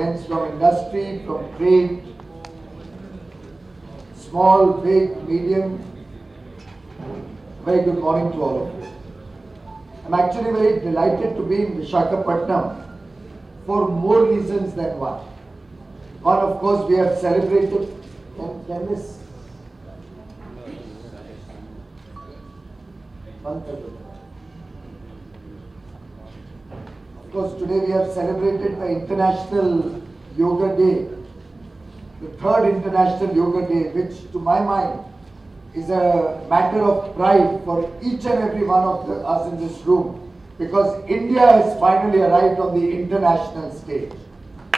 friends from industry, from trade, small, big, medium. Very good morning to all of you. I'm actually very delighted to be in Visakhapatnam for more reasons than one. One, of course, we have celebrated. Can this? Of course, today we have celebrated the International Yoga Day, the third International Yoga Day, which to my mind is a matter of pride for each and every one of us in this room, because India has finally arrived on the international stage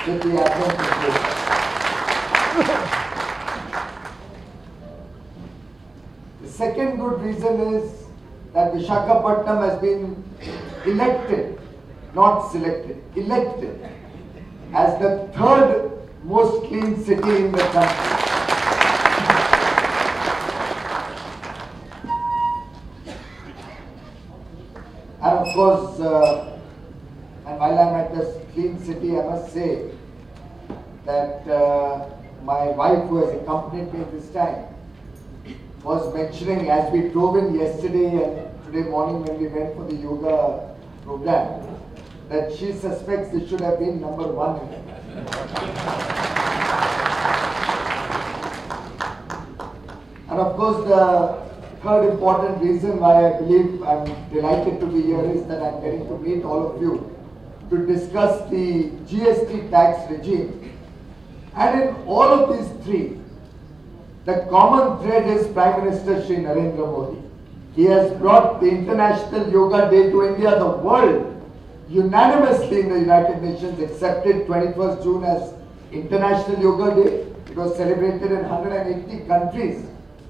with the advent of yoga. The second good reason is that Visakhapatnam has been elected, not selected, elected as the third most clean city in the country. And of course, and while I'm at this clean city, I must say that my wife, who has accompanied me this time, was mentioning as we drove in yesterday and today morning when we went for the yoga program, that she suspects this should have been number one in it. And of course, the third important reason why I believe I'm delighted to be here is that I'm getting to meet all of you to discuss the GST tax regime. And in all of these three, the common thread is Prime Minister Shri Narendra Modi. He has brought the International Yoga Day to India. The world unanimously in the United Nations accepted 21st June as International Yoga Day. It was celebrated in 180 countries,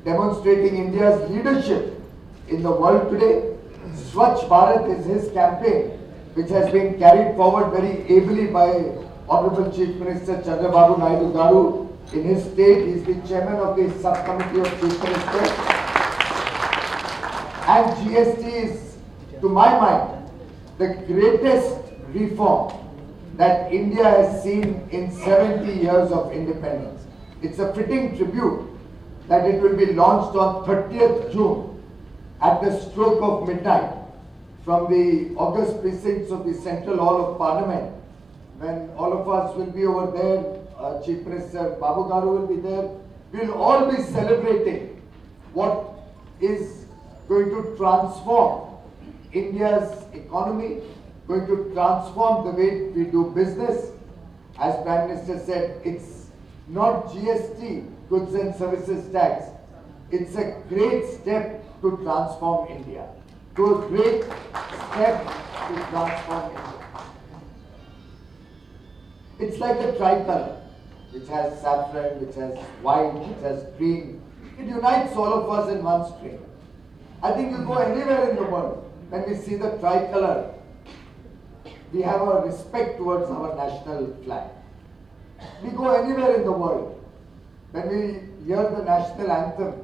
demonstrating India's leadership in the world today. Swachh Bharat is his campaign, which has been carried forward very ably by Honorable Chief Minister Chandrababu Naidu Garu. In his state, he is the chairman of the subcommittee of Chief Ministers. And GST is, to my mind, the greatest reform that India has seen in 70 years of independence. It's a fitting tribute that it will be launched on 30th June at the stroke of midnight from the August precincts of the Central Hall of Parliament, when all of us will be over there. Chief Minister Babu Garu will be there. We'll all be celebrating what is going to transform India's economy, going to transform the way we do business. As Prime Minister said, it's not GST, goods and services tax. It's a great step to transform India. To a great step to transform India. It's like a tricolor, which has saffron, which has white, which has green. It unites all of us in one string. I think you go anywhere in the world, when we see the tricolor, we have a respect towards our national flag. We go anywhere in the world, when we hear the national anthem,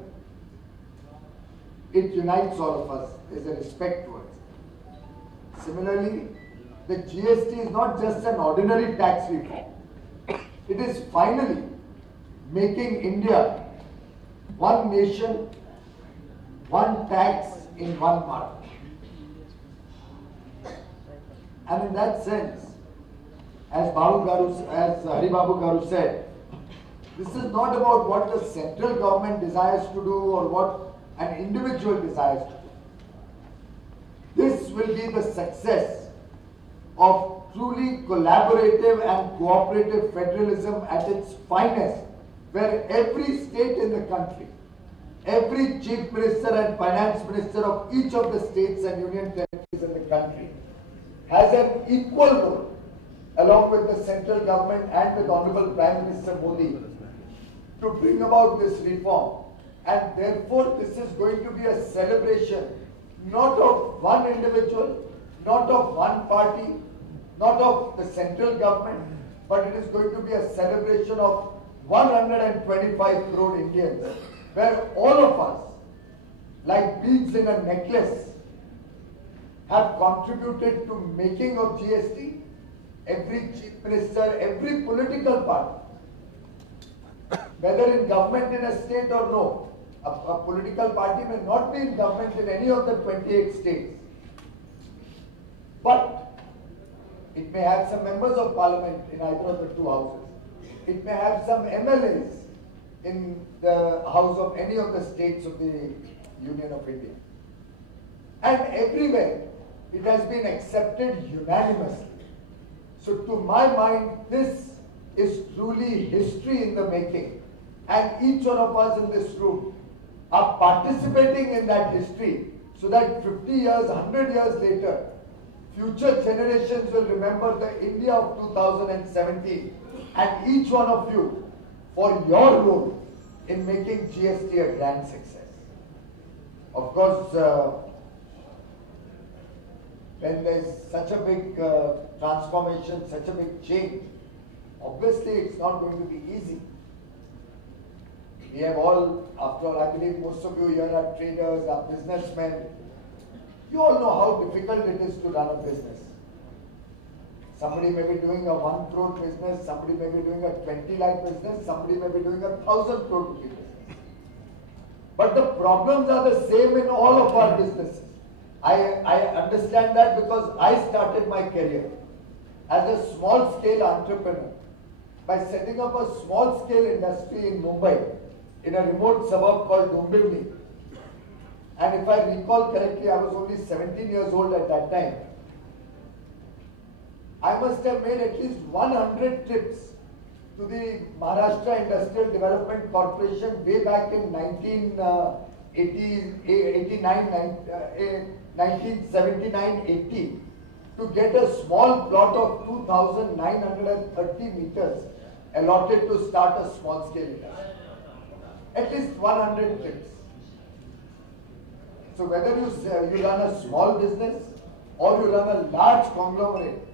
it unites all of us. There's a respect towards it. Similarly, the GST is not just an ordinary tax reform. It is finally making India one nation, one tax in one mark. And in that sense, as Hari Babu Garu said, this is not about what the central government desires to do or what an individual desires to do. This will be the success of truly collaborative and cooperative federalism at its finest, where every state in the country, every chief minister and finance minister of each of the states and union territories in the country has an equal role, along with the central government and with Honorable Prime Minister Modi, to bring about this reform. And therefore, this is going to be a celebration not of one individual, not of one party, not of the central government, but it is going to be a celebration of 125 crore Indians, where all of us, like beads in a necklace, have contributed to making of GST. every chief minister, every political party, whether in government in a state or no, a political party may not be in government in any of the 28 states, but it may have some members of parliament in either of the two houses. It may have some MLAs in the house of any of the states of the Union of India. And everywhere it has been accepted unanimously. So to my mind, this is truly history in the making. And each one of us in this room are participating in that history so that 50 years, 100 years later, future generations will remember the India of 2017 and each one of you for your role in making GST a grand success. Of course, when there is such a big transformation, such a big change, obviously it's not going to be easy. We have all, after all, I believe most of you here are traders, are businessmen. You all know how difficult it is to run a business. Somebody may be doing a 1 crore business, somebody may be doing a 20 lakh business, somebody may be doing a 1,000 crore rupee business. But the problems are the same in all of our businesses. I understand that because I started my career as a small scale entrepreneur by setting up a small scale industry in Mumbai in a remote suburb called Dombivli. And if I recall correctly, I was only 17 years old at that time. I must have made at least 100 trips to the Maharashtra Industrial Development Corporation way back in 1979-80 to get a small plot of 2,930 meters allotted to start a small scale industry. At least 100 trips. So whether you run a small business or you run a large conglomerate,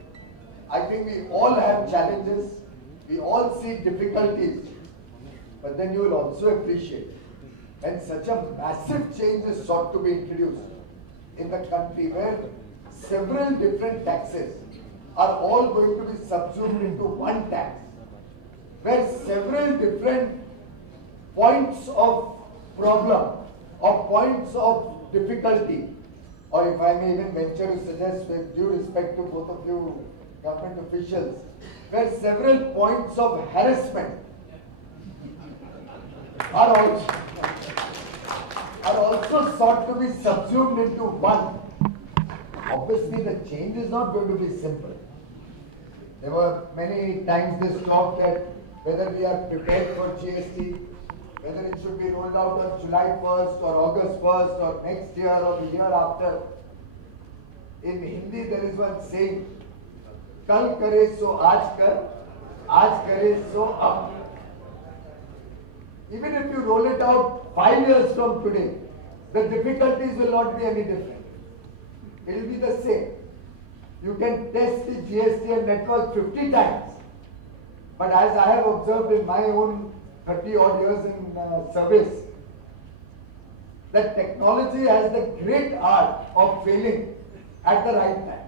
I think we all have challenges, we all see difficulties, but then you will also appreciate when such a massive change is sought to be introduced in the country where several different taxes are all going to be subsumed into one tax, where several different points of problem or points of difficulty, or if I may even venture to suggest with due respect to both of you government officials, where several points of harassment are also sought to be subsumed into one. Obviously the change is not going to be simple. There were many times this talk that whether we are prepared for GST, whether it should be rolled out on July 1st or August 1st or next year or the year after. In Hindi there is one saying, Kal kare so aaj kar, aaj kare so ab. Even if you roll it out 5 years from today, the difficulties will not be any different. It will be the same. You can test the GST network 50 times. But as I have observed in my own 30 odd years in service, that technology has the great art of failing at the right time.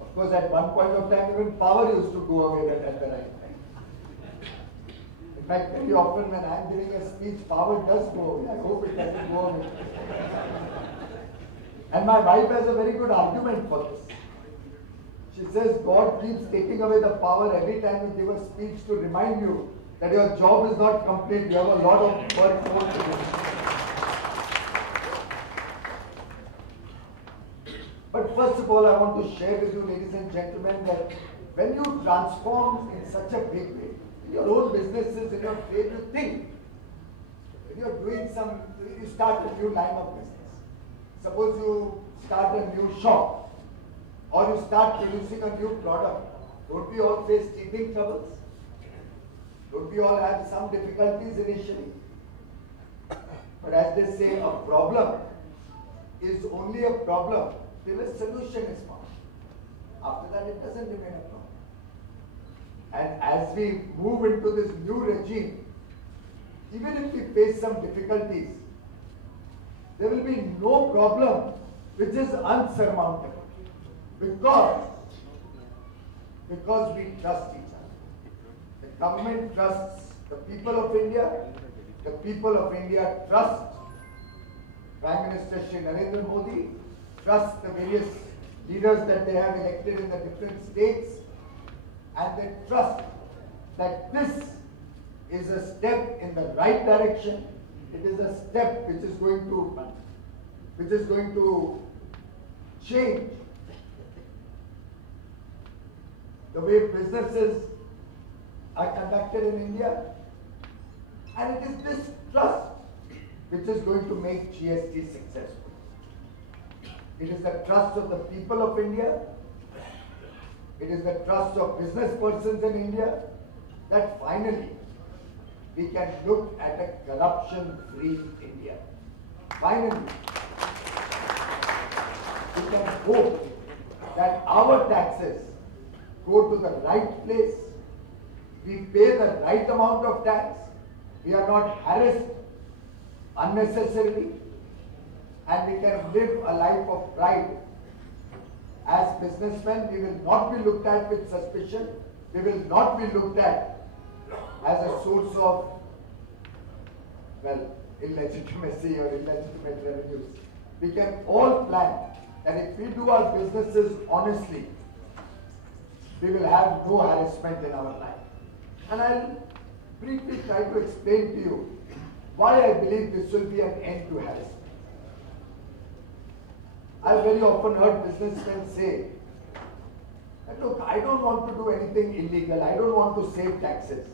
Of course, at one point of time, even power used to go away at the right time. In fact, very often when I am giving a speech, power does go away. I hope it doesn't go away. And my wife has a very good argument for this. She says, God keeps taking away the power every time you give a speech to remind you that your job is not complete. You have a lot of work more to do. But first of all, I want to share with you, ladies and gentlemen, that when you transform in such a big way, in your own businesses, in your trade, you think, when you are doing you start a new line of business. Suppose you start a new shop, or you start producing a new product. Don't we all face teething troubles? Don't we all have some difficulties initially? But as they say, a problem is only a problem till a solution is found. After that, it doesn't remain a problem. And as we move into this new regime, even if we face some difficulties, there will be no problem which is unsurmountable. Because we trust each other. The government trusts the people of India. The people of India trust Prime Minister Shri Narendra Modi, trust the various leaders that they have elected in the different states, and they trust that this is a step in the right direction. It is a step which is going to change the way businesses are conducted in India, and it is this trust which is going to make GST successful. It is the trust of the people of India, it is the trust of business persons in India that finally we can look at a corruption-free India. Finally, we can hope that our taxes go to the right place, we pay the right amount of tax, we are not harassed unnecessarily, and we can live a life of pride. As businessmen, we will not be looked at with suspicion, we will not be looked at as a source of, well, illegitimacy or illegitimate revenues. We can all plan that if we do our businesses honestly, we will have no harassment in our life. And I'll briefly try to explain to you why I believe this will be an end to harassment. I've very often heard businessmen say that, look, I don't want to do anything illegal, I don't want to save taxes.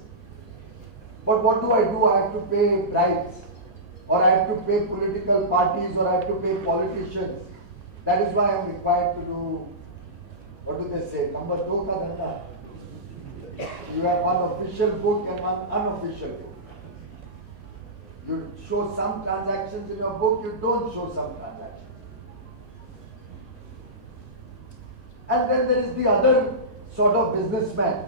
But what do? I have to pay bribes, or I have to pay political parties, or I have to pay politicians. That is why I'm required to do, what do they say, number 2 ka dhanda. You have one official book and one unofficial book. You show some transactions in your book, you don't show some transactions. And then there is the other sort of businessman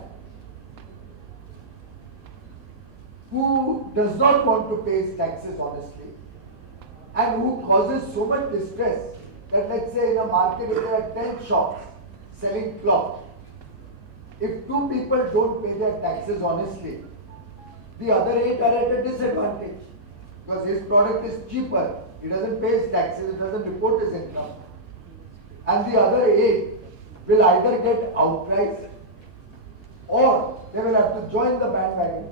who does not want to pay his taxes honestly and who causes so much distress that, let's say, in a market if there are 10 shops selling cloth, if 2 people don't pay their taxes honestly, the other 8 are at a disadvantage because his product is cheaper, he doesn't pay his taxes, he doesn't report his income, and the other 8 will either get outpriced or they will have to join the bandwagon.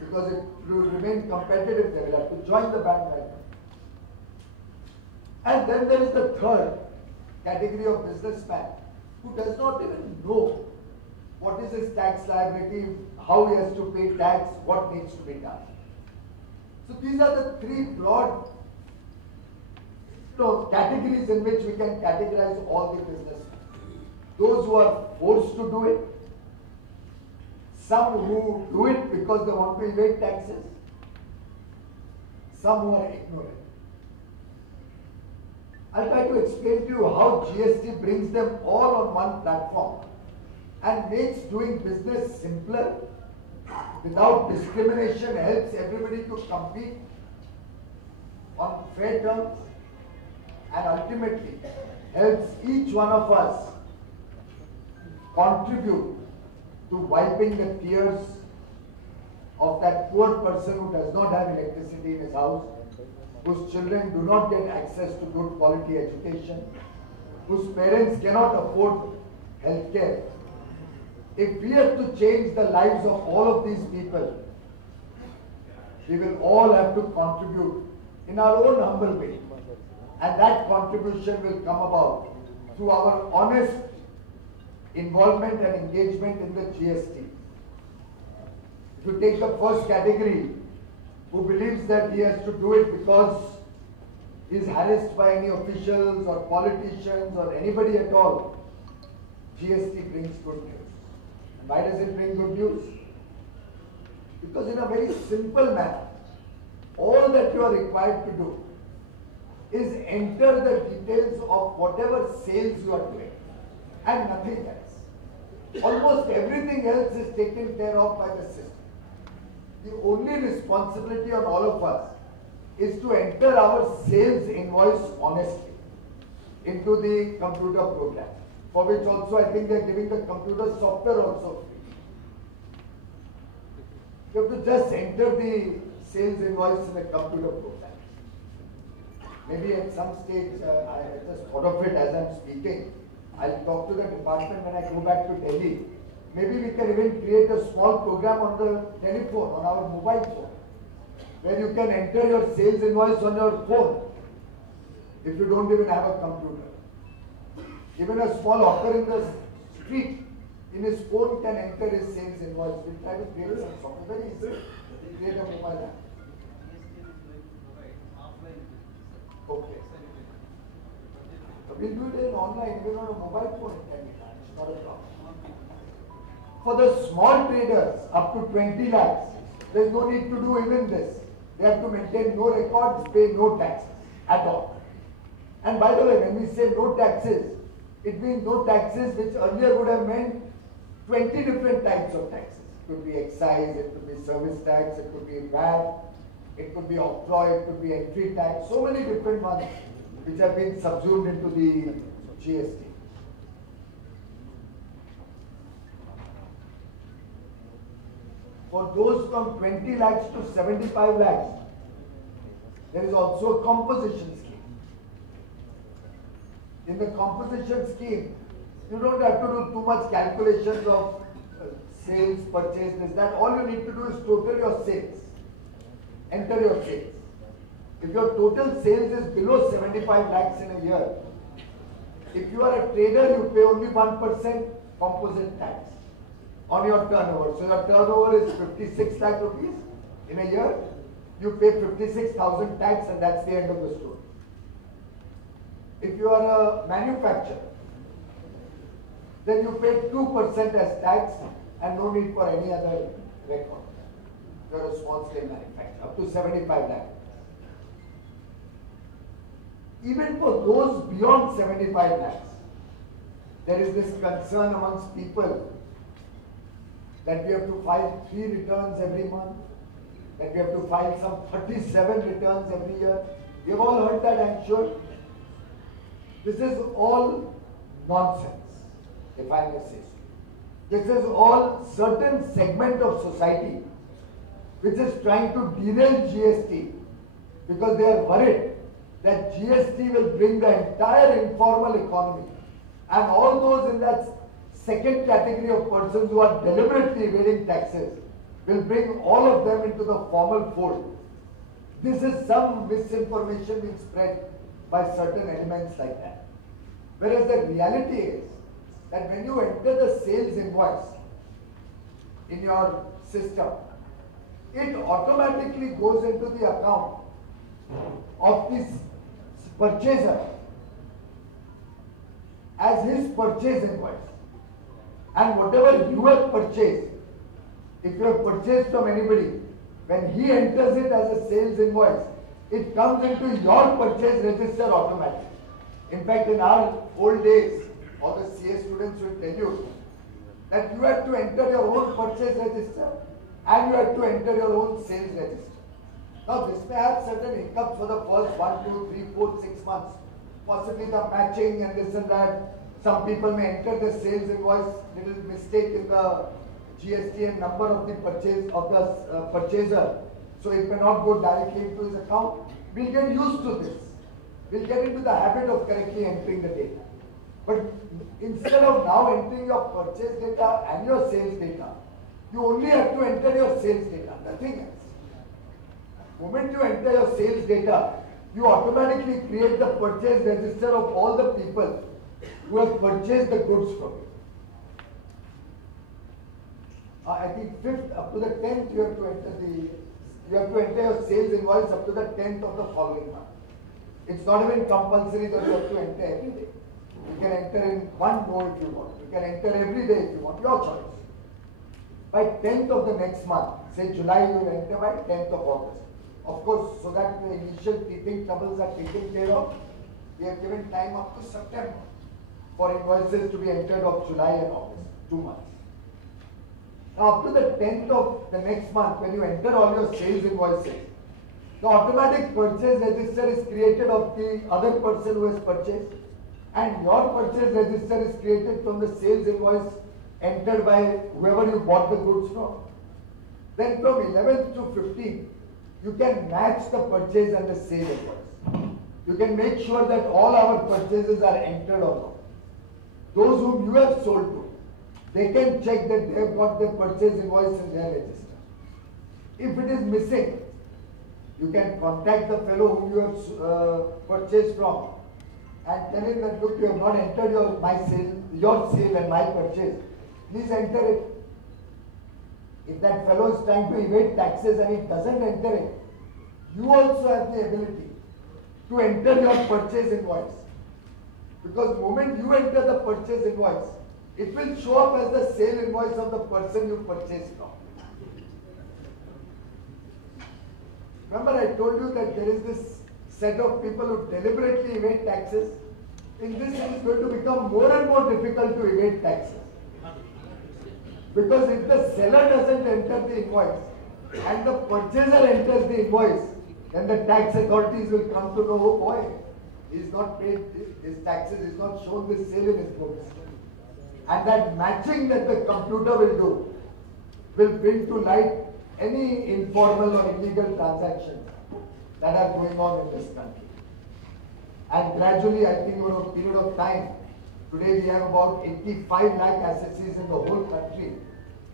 Because it will remain competitive, they will have to join the bandwagon. And then there is the third category of businessman who does not even know what is his tax liability, how he has to pay tax, what needs to be done. So these are the 3 broad categories in which we can categorize all the businessmen. Those who are forced to do it, some who do it because they want to evade taxes, some who are ignorant. I'll try to explain to you how GST brings them all on one platform and makes doing business simpler, without discrimination, helps everybody to compete on fair terms, and ultimately helps each one of us contribute to wiping the tears of that poor person who does not have electricity in his house, whose children do not get access to good quality education, whose parents cannot afford health care. If we have to change the lives of all of these people, we will all have to contribute in our own humble way. And that contribution will come about through our honest involvement and engagement in the GST. If you take the first category, who believes that he has to do it because he is harassed by any officials or politicians or anybody at all, GST brings good news. And why does it bring good news? Because in a very simple manner, all that you are required to do is enter the details of whatever sales you are doing and nothing else. Almost everything else is taken care of by the system. The only responsibility on all of us is to enter our sales invoice honestly. into the computer program, for which also I think they are giving the computer software also free. You have to just enter the sales invoice in a computer program. Maybe at some stage, I just thought of it as I'm speaking. I'll talk to the department when I go back to Delhi. Maybe we can even create a small program on the telephone, on our mobile phone, where you can enter your sales invoice on your phone if you don't even have a computer. Even a small hawker in the street, in his phone can enter his sales invoice. We'll try to create some software. Very easy. Create a mobile app. Okay. We'll do it in online, even on a mobile phone it can be done. It's not a problem. For the small traders up to 20 lakhs, there's no need to do even this. They have to maintain no records, pay no taxes at all. And by the way, when we say no taxes, it means no taxes which earlier would have meant 20 different types of taxes. It could be excise, it could be service tax, it could be VAT, it could be octroi, it could be entry tax, so many different ones which have been subsumed into the GST. For those from 20 lakhs to 75 lakhs, there is also a composition scheme. In the composition scheme, you don't have to do too much calculations of sales, purchase, this, that. All you need to do is total your sales. Enter your sales. If your total sales is below 75 lakhs in a year, if you are a trader, you pay only 1% composite tax on your turnover. So your turnover is 56 lakh rupees in a year. You pay 56,000 tax, and that's the end of the story. If you are a manufacturer, then you pay 2% as tax and no need for any other record. You are a small scale manufacturer up to 75 lakh. Even for those beyond 75 lakhs, there is this concern amongst people that we have to file 3 returns every month, that we have to file some 37 returns every year. You have all heard that, I'm sure. This is all nonsense, if I may say so. This is all certain segment of society which is trying to derail GST because they are worried that GST will bring the entire informal economy and all those in that second category of persons who are deliberately evading taxes will bring all of them into the formal fold. This is some misinformation being spread by certain elements like that. Whereas the reality is that when you enter the sales invoice in your system, it automatically goes into the account of this purchaser as his purchase invoice. And whatever you have purchased, if you have purchased from anybody, when he enters it as a sales invoice, it comes into your purchase register automatically. In fact, in our old days, all the CA students will tell you that you have to enter your own purchase register and you have to enter your own sales register. Now, this may have certain hiccups for the first 1, 2, 3, 4, 6 months. Possibly the matching and this and that. Some people may enter the sales invoice, little mistake in the GST and number of the purchase of the purchaser. So it may not go directly into his account. We'll get used to this. We'll get into the habit of correctly entering the data. But instead of now entering your purchase data and your sales data, you only have to enter your sales data, nothing else. The moment you enter your sales data, you automatically create the purchase register of all the people who have purchased the goods from you. I think 5th up to the 10th you have to enter your sales invoice up to the 10th of the following month. It's not even compulsory that you have to enter every day. You can enter in one go if you want. You can enter every day if you want, your choice. By 10th of the next month, say July, you will enter by 10th of August. Of course, so that the initial teething troubles are taken care of, we have given time up to September for invoices to be entered of July and August, 2 months. Now, up to the 10th of the next month, when you enter all your sales invoices, the automatic purchase register is created of the other person who has purchased. and your purchase register is created from the sales invoice entered by whoever you bought the goods from, then from 11th to 15th, you can match the purchase and the sale invoice. You can make sure that all our purchases are entered or not. Those whom you have sold to, they can check that they have got their purchase invoice in their register. If it is missing, you can contact the fellow whom you have purchased from and tell him that, look, you have not entered your sale and my purchase. Please enter it. If that fellow is trying to evade taxes and he doesn't enter it, you also have the ability to enter your purchase invoice. Because the moment you enter the purchase invoice, it will show up as the sale invoice of the person you purchased from. Remember, I told you that there is this set of people who deliberately evade taxes. In this, it is going to become more and more difficult to evade taxes. Because if the seller doesn't enter the invoice and the purchaser enters the invoice, then the tax authorities will come to know, oh boy, he's not paid his taxes, he's not shown this sale in his books. And that matching that the computer will do will bring to light any informal or illegal transactions that are going on in this country. And gradually, I think over a period of time, today we have about 85 lakh SSCs in the whole country.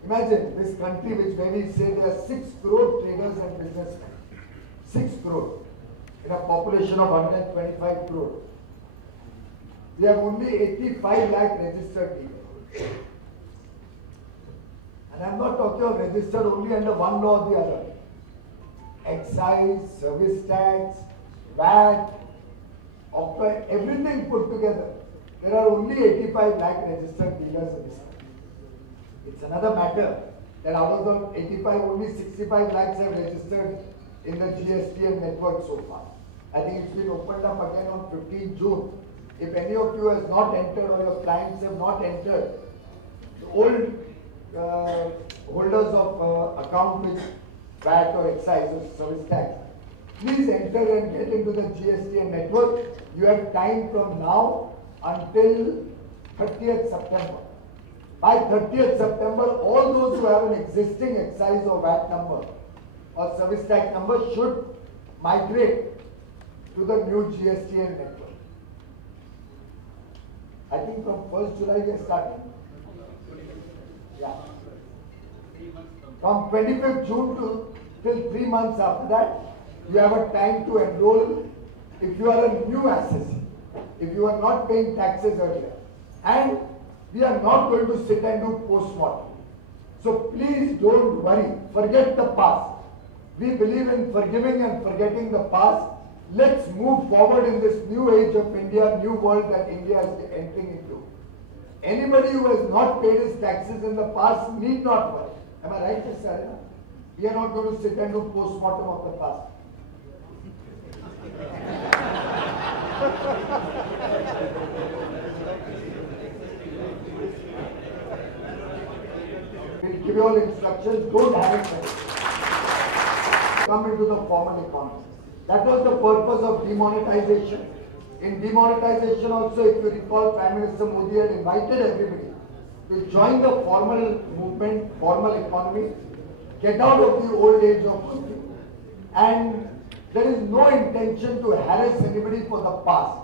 Imagine this country, which maybe say there are 6 crore traders and businessmen. 6 crore in a population of 125 crore. We have only 85 lakh registered dealers. And I am not talking of registered only under one law or the other. Excise, service tax, VAT, everything put together. There are only 85 lakh registered dealers in this country. It's another matter that out of the 85, only 65 lakhs have registered in the GST network so far. I think it's been opened up again on 15 June. If any of you has not entered or your clients have not entered, the old holders of account with VAT or excise or service tax, please enter and get into the GST network. You have time from now until 30th September. By 30th September, all those who have an existing excise or VAT number or service tax number should migrate to the new GST network. I think from 1st July we are starting. Yeah. From 25th June till 3 months after that, you have a time to enroll if you are a new assessee, if you are not paying taxes earlier. And we are not going to sit and do post-mortem. So please don't worry, forget the past. We believe in forgiving and forgetting the past. Let's move forward in this new age of India, new world that India is entering into. Anybody who has not paid his taxes in the past need not worry. Am I right, Mr. Arena? We are not going to sit and do post-mortem of the past. We'll give you all instructions, don't have it. Come into the formal economy. That was the purpose of demonetization. In demonetization also, if you recall, Prime Minister Modi had invited everybody to join the formal movement, formal economy, get out of the old age of working. And there is no intention to harass anybody for the past.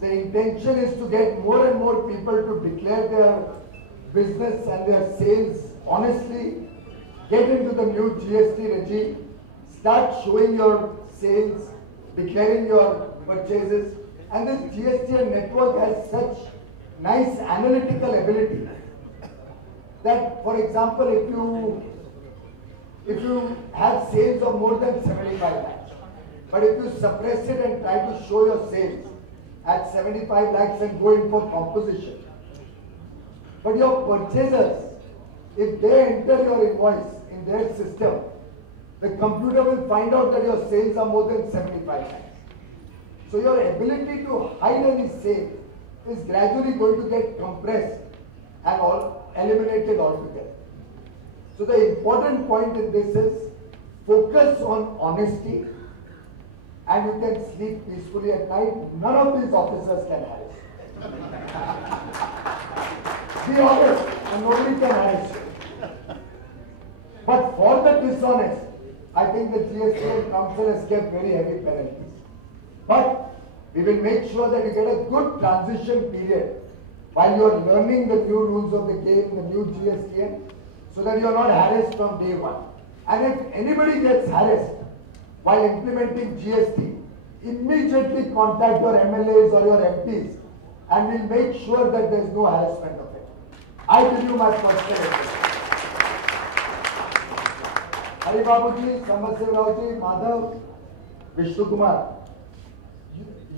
The intention is to get more and more people to declare their business and their sales honestly, get into the new GST regime, start showing your sales, declaring your purchases. And this GST network has such nice analytical ability that, for example, if you have sales of more than 75 lakhs, but if you suppress it and try to show your sales at 75 lakhs and go in for composition, but your purchasers, if they enter your invoice in their system, the computer will find out that your sales are more than 75 lakhs. So your ability to hide any sale is gradually going to get compressed and eliminated altogether. So the important point in this is focus on honesty and you can sleep peacefully at night. None of these officers can harass you. Be honest, and nobody can harass you. But for the dishonest, I think the GST Council has kept very heavy penalties. But we will make sure that you get a good transition period while you are learning the new rules of the game, the new GSTN, so that you are not harassed from day one. And if anybody gets harassed while implementing GST, immediately contact your MLAs or your MPs and we'll make sure that there is no harassment of it. I give you my personal advice. Hari Babuji, Sambasev Raoji, Madhav, Vishnu Kumar,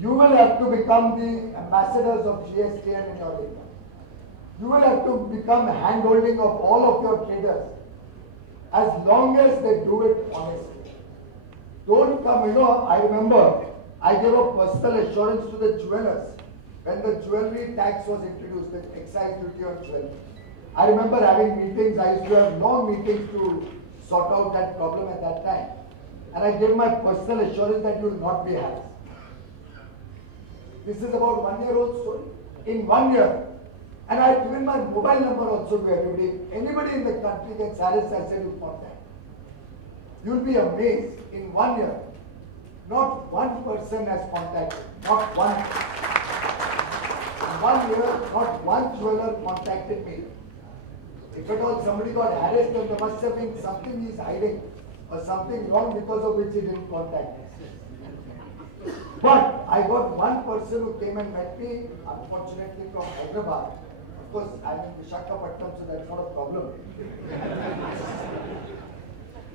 you will have to become the ambassadors of GSTN in your area. You will have to become hand-holding of all of your traders as long as they do it honestly. Don't come, I remember I gave a personal assurance to the jewelers when the jewelry tax was introduced, the excise duty on jewelry. I remember having meetings, I used to have long meetings to sort out that problem at that time. And I gave my personal assurance that you will not be harassed. This is about 1 year old story. In 1 year, and I have given my mobile number also to everybody. Anybody in the country gets harassed, I said you contact. You will be amazed. In 1 year, not one person has contacted. Not one. In 1 year, not one jeweler contacted me. If at all somebody got harassed, then there must have been something he is hiding or something wrong because of which he didn't contact me. But I got one person who came and met me, unfortunately from Hyderabad. Of course, I'm in Visakhapatnam, so that's not a problem.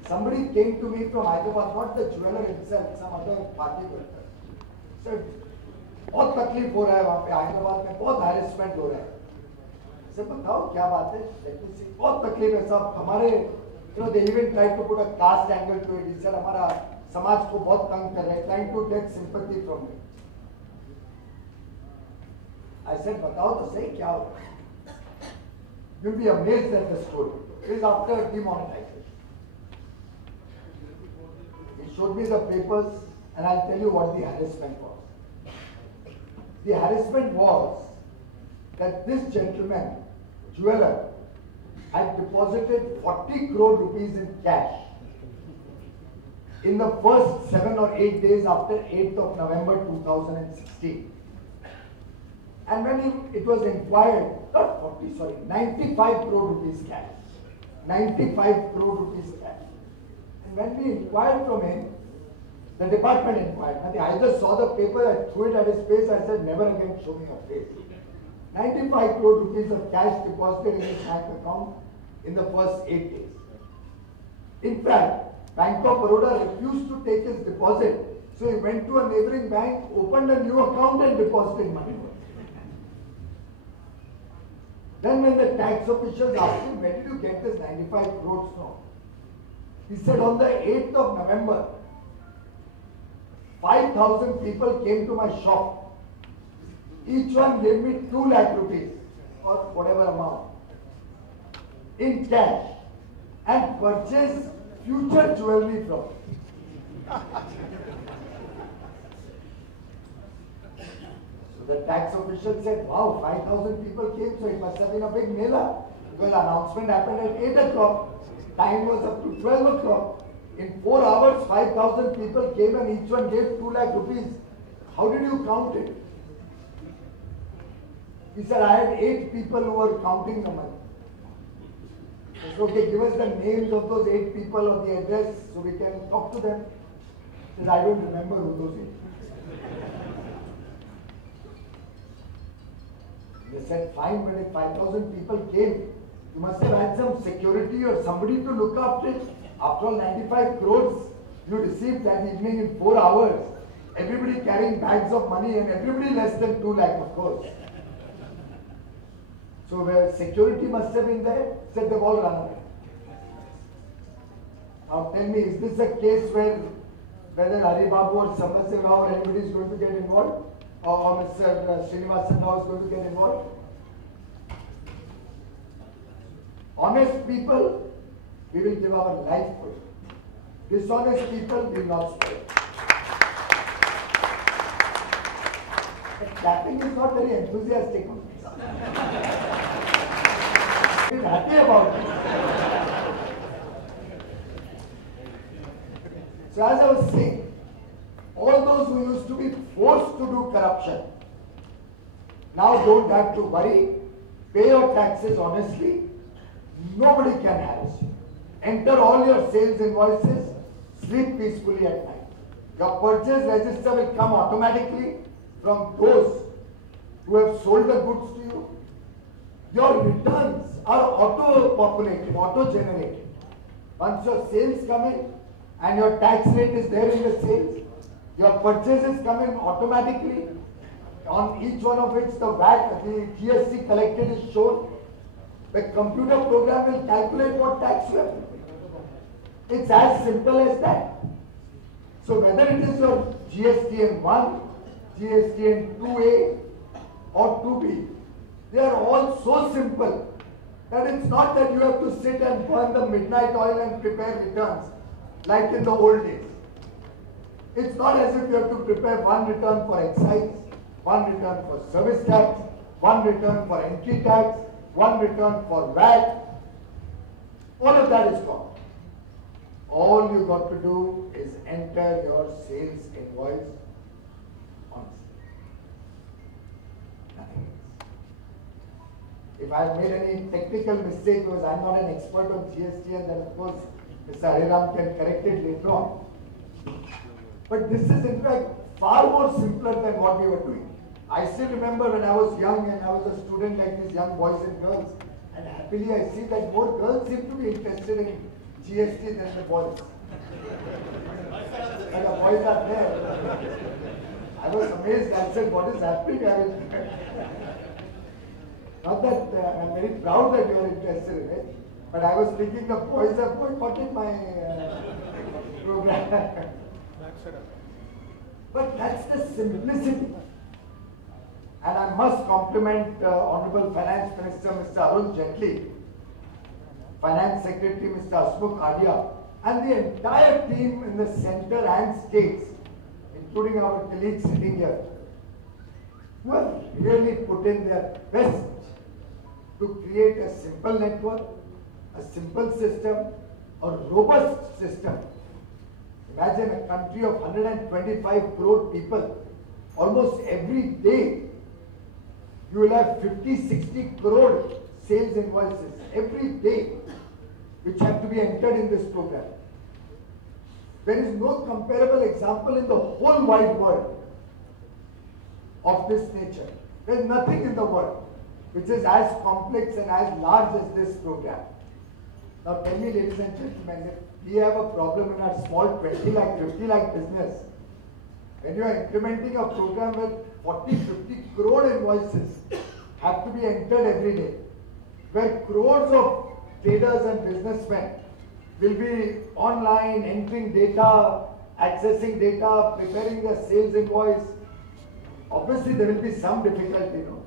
Somebody came to me from Hyderabad, not the jeweler himself, some other party worker. Said, बहुत तकलीफ हो रहा है वहाँ पे हैदराबाद में, बहुत harassment हो रहा है. सर बताओ क्या बात है? बहुत तकलीफ है सब हमारे, they even tried to put a caste angle to it. He said हमारा समाज को बहुत तंग कर रहे हैं, trying to get sympathy from me. I said बताओ तो सही क्या हो रहा है? You'll be amazed at the story. It is after demonetization. He showed me the papers and I'll tell you what the harassment was. The harassment was that this gentleman, jeweler, had deposited 40 crore rupees in cash in the first 7 or 8 days after 8th of November 2016. And when it was inquired, not 40, sorry, 95 crore rupees cash. 95 crore rupees cash. And when we inquired from him, the department inquired. I just saw the paper, I threw it at his face, I said, never again show me your face. 95 crore rupees of cash deposited in his bank account in the first 8 days. In fact, Bank of Baroda refused to take his deposit, so he went to a neighboring bank, opened a new account and deposited money. Then when the tax officials asked him, where did you get this 95 crores from? He said, on the 8th of November, 5,000 people came to my shop. Each one gave me 2 lakh rupees or whatever amount in cash and purchased future jewelry from me. The tax official said, wow, 5,000 people came, so it must have been a big mela. Because announcement happened at 8 o'clock. Time was up to 12 o'clock. In 4 hours, 5,000 people came and each one gave 2 lakh rupees. How did you count it? He said, I had 8 people who were counting the money. I said, okay, give us the names of those 8 people or the address so we can talk to them. He said, I don't remember who those 8 people. They said, fine, but if 5,000 people came, you must have had some security or somebody to look after it. After all, 95 crores you received that evening in 4 hours. Everybody carrying bags of money and everybody less than 2 lakh, of course. So where security must have been there, said they've all run away. Now tell me, is this a case where whether Hari Babu or Sambasev Rao or anybody is going to get involved? Or Mr. Srinivasan Rao is going to get involved? Honest people, we will give our life for it. Dishonest people will not spare. Clapping is not very enthusiastic. He's happy about it. So as I was saying, all those who used to be forced to do corruption now don't have to worry. Pay your taxes honestly. Nobody can harass you. Enter all your sales invoices. Sleep peacefully at night. Your purchase register will come automatically from those who have sold the goods to you. Your returns are auto-populated, auto-generated. Once your sales come in and your tax rate is there in the sales, your purchases come in automatically. On each one of which the VAT, the GST collected is shown. The computer program will calculate what tax you have to pay. It's as simple as that. So whether it is your GSTN 1, GSTN 2A or 2B, they are all so simple that it's not that you have to sit and burn the midnight oil and prepare returns like in the old days. It's not as if you have to prepare one return for excise, one return for service tax, one return for entry tax, one return for VAT. All of that is gone. All you got to do is enter your sales invoice honestly. Nothing else. If I have made any technical mistake because I am not an expert on GST, and then of course Mr. Hariram can correct it later on. But this is in fact far more simpler than what we were doing. I still remember when I was young and I was a student like these young boys and girls, and happily I see that more girls seem to be interested in GST than the boys. And the boys are there. I was amazed. I said, what is happening? Not that I'm very proud that you are interested in it, but I was thinking the boys have boycotted my program. But that's the simplicity. And I must compliment Honorable Finance Minister Mr. Arun Jaitley, Finance Secretary Mr. Asmukh Adia, and the entire team in the center and states, including our colleagues sitting here, who have really put in their best to create a simple network, a simple system, a robust system. Imagine a country of 125 crore people. Almost every day, you will have 50-60 crore sales invoices every day, which have to be entered in this program. There is no comparable example in the whole wide world of this nature. There is nothing in the world which is as complex and as large as this program. Now tell me, ladies and gentlemen, if we have a problem in our small 20 lakh, 50 lakh business, when you are implementing a program where 40-50 crore invoices have to be entered every day, where crores of traders and businessmen will be online, entering data, accessing data, preparing their sales invoice, obviously there will be some difficulty, no?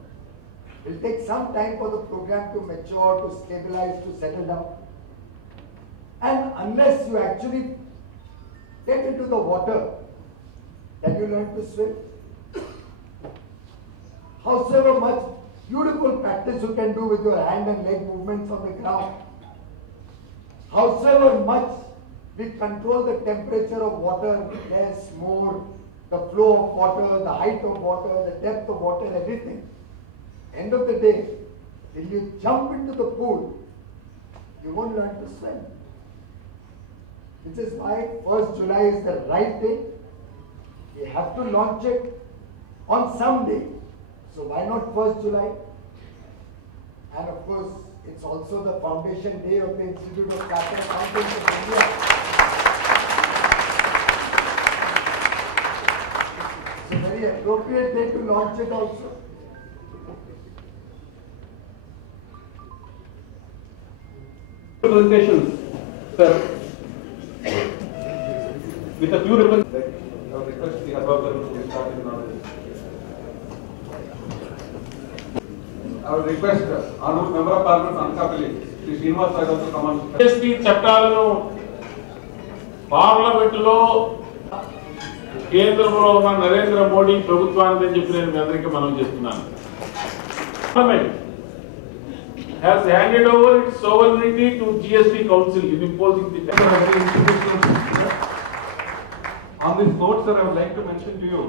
It will take some time for the program to mature, to stabilize, to settle down. And unless you actually get into the water, can you learn to swim? Howsoever much beautiful practice you can do with your hand and leg movements on the ground, howsoever much we control the temperature of water, less, more, the flow of water, the height of water, the depth of water, everything. End of the day, till you jump into the pool, you won't learn to swim. Which is why 1st July is the right day. We have to launch it on some day. So why not 1st July? And of course, it's also the foundation day of the Institute of Chartered Accountants of India. It's a very appropriate day to launch it also. Presentations, sir. With a few representations, I would request the Advocate to start in knowledge. I would request Honorable Member of Parliament Anakapalli, Sri Srinivas Rao to come on. GST చట్టాలను పార్లమెంటులో కేంద్రంలో ఉన్న నరేంద్ర మోడీ ప్రభుత్వానికి అని చెప్పి నేను మీ అందరికీ మనం చేస్తున్నాను. Has handed over its sovereignty to GST Council in imposing the tax. On this note, sir, I would like to mention to you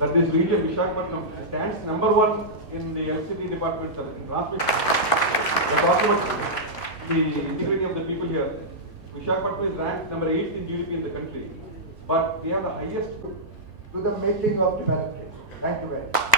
that this region, Visakhapatnam, stands #1 in the LCT department, sir, in transmission. We're talking about the integrity of the people here. Visakhapatnam is ranked #8 in GDP in the country, but we have the highest to the making of development. Thank you very much.